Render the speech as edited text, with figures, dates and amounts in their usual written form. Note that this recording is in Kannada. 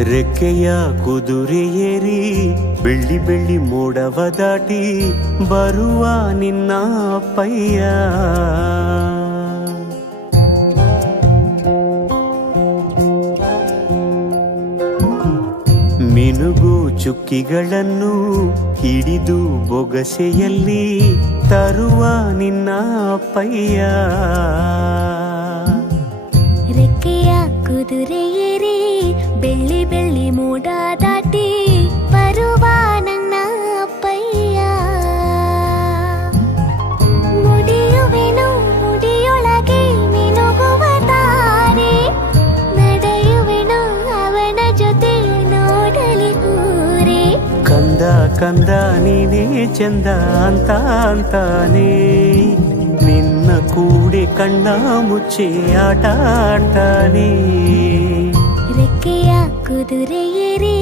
ರೆಕ್ಕೆಯ ಕುದುರೆ ಏರಿ ಬೆಳ್ಳಿ ಬೆಳ್ಳಿ ಮೋಡವ ದಾಟಿ ಬರುವ ನಿನ್ನ ಅಪ್ಪಯ್ಯ. ಮಿನುಗು ಚುಕ್ಕಿಗಳನ್ನು ಹಿಡಿದು ಬೊಗಸೆಯಲ್ಲಿ ತರುವ ನಿನ್ನ ಅಪ್ಪಯ್ಯ. ರೆಕ್ಕೆಯ ಕುದುರೆ ಏರಿ ಬೆಳ್ಳಿ ಬೆಳ್ಳಿ ಮೋಡ ದಾಟಿ ಬರುವ ನನ್ನ ಅಪ್ಪಯ್ಯ. ಮುಡಿಯುವೆನು ಮುಡಿಯೊಳಗೆ ಮಿನುಗುವ ತಾರೆ, ನಡೆಯುವೆನು ಅವನ ಜೊತೆ ನೋಡಲಿ ಊರೇ. ಕಂದ ಕಂದ ನೀನೇ ಚಂದ ಅಂತ ಅಂತಾನೆ, ನಿನ್ನ ಕೂಡೆ ಕಣ್ಣ ಮುಚ್ಚೆ ಆಟ ಆಡ್ತಾನೆ. ರೆಕ್ಕೆಯ ಕುದುರೆ ಏರಿ